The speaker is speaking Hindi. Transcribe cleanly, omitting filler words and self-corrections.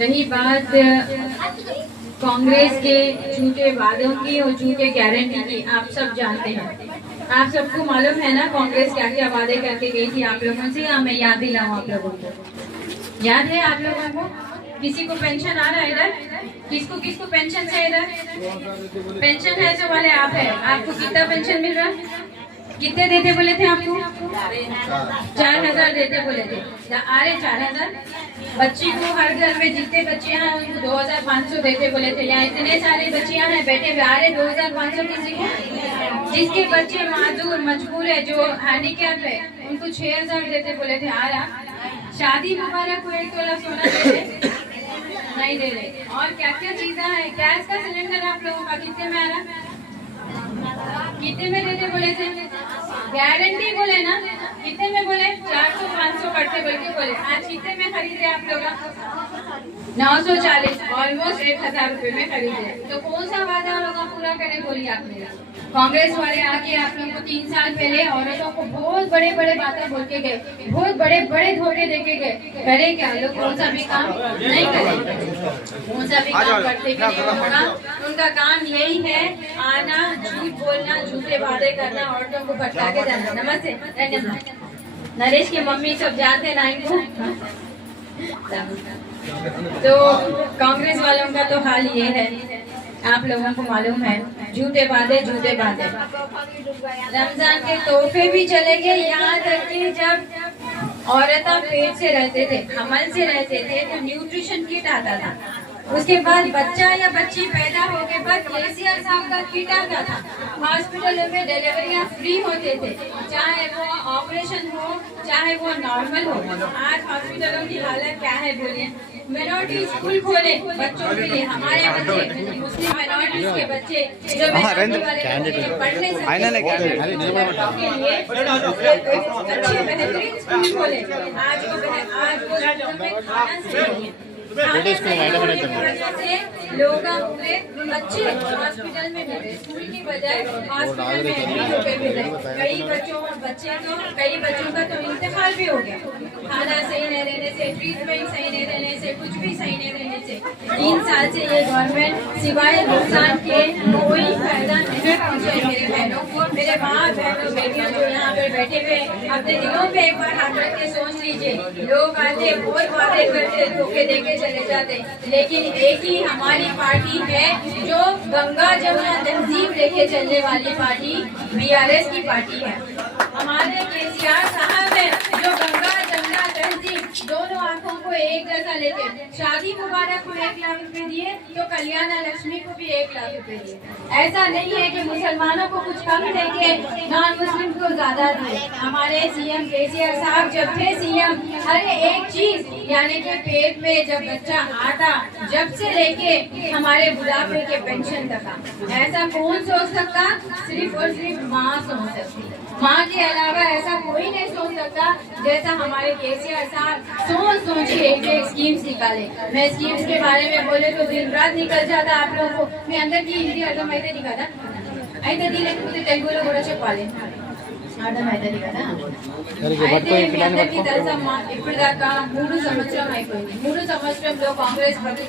रही बात कांग्रेस के झूठे वादों की और झूठे गारंटी की, आप सब जानते हैं, आप सबको मालूम है ना कांग्रेस क्या क्या वादे करके गई थी आप लोगों से। मैं याद दिलाऊं आप लोगों को, याद है आप लोगों को? किसी को पेंशन आ रहा है इधर? किसको किसको पेंशन है इधर? पेंशन है जो वाले आप है, आपको कितना पेंशन मिल रहा है? कितने देते बोले थे आपको? 4000 देते बोले थे। आ रहे 4000? बच्ची को हर घर में जितने बच्चियां हैं उनको 2500 देते बोले थे। यहाँ इतने सारे बच्चियां हैं बैठे हुए, आ रहे 2500 किसी को? जिसके बच्चे माजूर मजबूर है, जो हैंडीकैप है, उनको 6000 देते बोले थे। आ रहा? शादी मुबारक को 1 तोला सोना दे रहे? नहीं दे रहे। और क्या क्या चीजें हैं? गैस का सिलेंडर आप लोगों का कितने में आ रहा? कितने में देते बोले थे? गारंटी बोले ना, कितने में बोले? 400-500 करते बोल के बोले। आज कितने में खरीदे आप लोग? 940, ऑलमोस्ट 1000 रुपए में खरीदे। तो कौन सा वादा लोग पूरा करें बोलिए आप मेरा? कांग्रेस वाले आके आप लोगों को 3 साल पहले औरतों को बहुत बड़े बड़े बातें बोल के गए, बहुत बड़े बड़े धोखे देके गए। करे क्या लोग? कौन सा भी काम नहीं करे, कौन सा भी काम करते भी नहीं होगा। उनका काम यही है, आना, झूठ बोलना, झूठे वादे करना, औरतों को भटका के जाना। नमस्ते, धन्यवाद। नरेश की मम्मी सब जानते ना इनको। तो कांग्रेस वालों का तो हाल ये है, आप लोगों को मालूम है, झूठे वादे झूठे वादे। रमजान के तोहफे भी चले गए, यहाँ तक कि जब औरतें पेट से रहते थे, हमल से रहते थे, तो न्यूट्रिशन किट आता था। उसके बाद बच्चा या बच्ची पैदा होने बाद केसीआर साहब का किट आता था। हॉस्पिटलों में डिलीवरियां फ्री होते थे, चाहे वो ऑपरेशन हो चाहे वो नॉर्मल हो। आज हॉस्पिटलों की हालत क्या है बोलिए? माइनॉरिटी स्कूल खोले बच्चों के लिए, हमारे बच्चे मुस्लिम माइनॉरिटीज के बच्चे जो पढ़ने अच्छे बेहतरीन स्कूल खोले। आज वो खाना से लोग पूरे बच्चे हॉस्पिटल में मिले, स्कूल की बजाय हॉस्पिटल में एडमिट होकर मिले। कई बच्चों का तो इंतकाल भी हो गया, खाना सही नहीं रहने से, ट्रीटमेंट सही नहीं रहने से, कुछ भी सही नहीं रहने से। 3 साल से ये गवर्नमेंट सिवाय नुकसान के कोई फायदा नहीं पहुँचे। मेरे बहनों, मेरे माँ बहनों, बेटियों जो यहाँ पे बैठे हुए, अपने दिलों पे एक बार हाथ रख के सोच लीजिए। लोग आते बहुत वादे करते, धोखे देके चले जाते, लेकिन एक ही हमारी पार्टी है जो गंगा जमुना तहजीब लेके चलने वाली पार्टी बीआरएस की पार्टी है। हमारे केसीआर साहब है जो गंगा जमुना तहजीब दोनों आंखों को एक जैसा लेके, शादी मुबारक को 1 लाख रुपए दिए तो कल्याण लक्ष्मी को भी 1 लाख रुपए दिए। ऐसा नहीं है कि मुसलमानों को कुछ कम देके नॉन मुस्लिम को ज्यादा दिए। हमारे सीएम केसीआर साहब जब थे सीएम, हर एक चीज यानी कि पेट में जब बच्चा आता, जब से लेके हमारे बुढ़ापे के पेंशन तक, ऐसा कौन सोच सकता? सिर्फ और सिर्फ माँ सोच सकती। माँ के अलावा ऐसा कोई नहीं सोच सकता जैसा हमारे केसीआर साहब सोच के एक स्कीम्स निकाले। मैं स्कीम्स के बारे में बोले तो दिन रात निकल जाता आप लोगों को। मैं अंदर की हिंदी अर्थమైతే కదా అయితే దీనికి తెలుగులో కూడా చెప్పాలి, అర్థమైతే కదా. అయితే మీ అందరికీ తెలుసా, ఇప్పటిదాకా 3 సంవత్సరం అయిపోయింది. 3 సంవత్సరంలో కాంగ్రెస్ ప్రభుత్వం